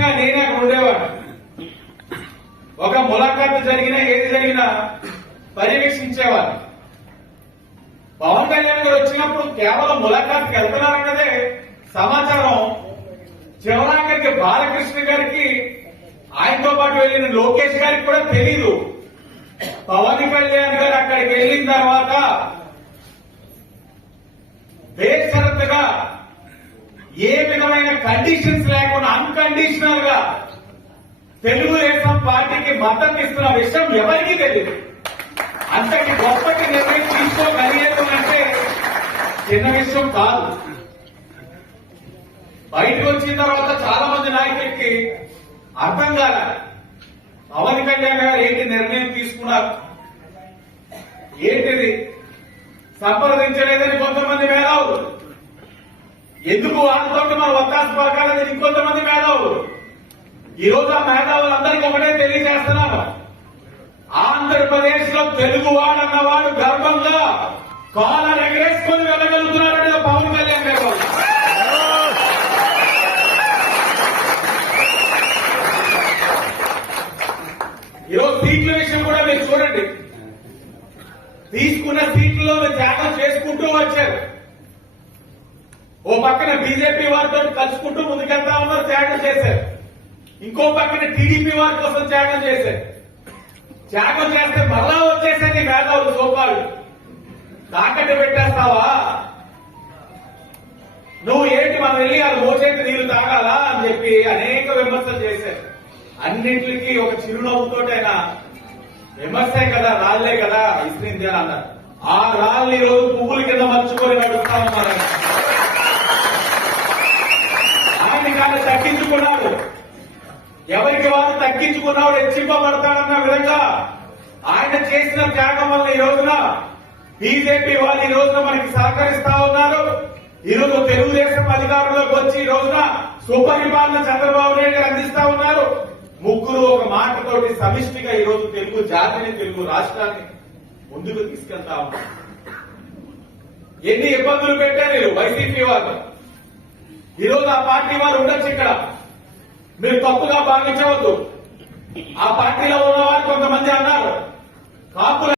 ప్రత్యక్షంగా నేనే అక్కడ ఉండేవాడు ఒక ములాఖాత్ జరిగినా ఏది జరిగినా పర్యవేక్షించేవాడు పవన్ కళ్యాణ్ గారు వచ్చినప్పుడు కేవలం ములాఖాత్కి వెళ్తున్నారన్నదే సమాచారం. చివరాఖరికి బాలకృష్ణ గారికి ఆయనతో పాటు వెళ్ళిన లోకేష్ గారికి కూడా తెలీదు. పవన్ కళ్యాణ్ గారు అక్కడికి వెళ్ళిన తర్వాత ఏ విధమైన కండిషన్స్ లేకుండా అన్కండిషనల్గా తెలుగుదేశం పార్టీకి మద్దతు ఇస్తున్న విషయం ఎవరికీ తెలియదు. అంతటి గొప్పటి నిర్ణయం తీసుకోగలిగేది అంటే చిన్న విషయం కాదు. బయటకు వచ్చిన తర్వాత చాలా మంది నాయకులకి అర్థం కాల పవన్ కళ్యాణ్ గారు ఏంటి నిర్ణయం తీసుకున్నారు? ఏంటిది? సంప్రదించలేదని కొంతమంది మేధావులు. ఎందుకు వాళ్ళతో మనం ఒత్తాసు పలకాలని ఇంకొంతమంది మేధావులు? ఈ రోజు ఆ మేధావులందరికీ ఒకటే తెలియజేస్తున్నారు. ఆంధ్రప్రదేశ్లో తెలుగు వాడన్నవాడు గర్వంగా కాలర్ ఎగరేసుకొని వెళ్ళగలుగుతున్నారని పవన్ కళ్యాణ్ గారు ఈరోజు సీట్ల విషయం కూడా మీరు చూడండి. తీసుకున్న సీట్లలో మీరు త్యాగం చేసుకుంటూ వచ్చారు. ఓ పక్కన బీజేపీ వారితో కలుసుకుంటూ ముందుకెళ్తా ఉన్నారు త్యాగం చేశారు. ఇంకో పక్కన టీడీపీ వారి కోసం త్యాగం చేశారు. త్యాగం చేస్తే మరలా వచ్చేసరికి మేధావులు సోపాలు. తాకట్టు పెట్టేస్తావా? నువ్వు ఏంటి మనం వెళ్ళి వాళ్ళు మోచేతి నీళ్ళు తాగాలా అని చెప్పి అనేక విమర్శలు చేశారు. అన్నింటికి ఒక చిరునవ్వుతోటైనా విమర్శే కదా రాళ్ళే కదా ఇస్త్రీ అన్నారు ఆ రాళ్ళు ఈ రోజు పువ్వుల కింద మర్చిపోయి నడుస్తా ఉన్నారు ఆయన కానీ తగ్గించుకున్నాడు వారు తగ్గించుకున్నాడు హెచ్చింపబడతాడన్న విధంగా ఆయన చేసిన త్యాగం వల్ల ఈ రోజున బీజేపీ వాళ్ళు ఈ రోజున మనకి సహకరిస్తా ఉన్నారు. ఈ రోజు తెలుగుదేశం అధికారంలోకి వచ్చి ఈ రోజున సుపరిపాలన చంద్రబాబు నాయుడు గారు అందిస్తా ఉన్నారు. ముగ్గురు ఒక మాటతోటి సమిష్టిగా ఈ రోజు తెలుగు జాతిని తెలుగు రాష్ట్రాన్ని ముందుకు తీసుకెళ్తా ఉన్నారు. ఎన్ని ఇబ్బందులు పెట్టారు వైసీపీ వాళ్ళు. ఈ రోజు ఆ పార్టీ వారు ఉండొచ్చు ఇక్కడ. మీరు తప్పుగా భావించవద్దు. ఆ పార్టీలో ఉన్నవారు కొంతమంది అన్నారు. కాపుల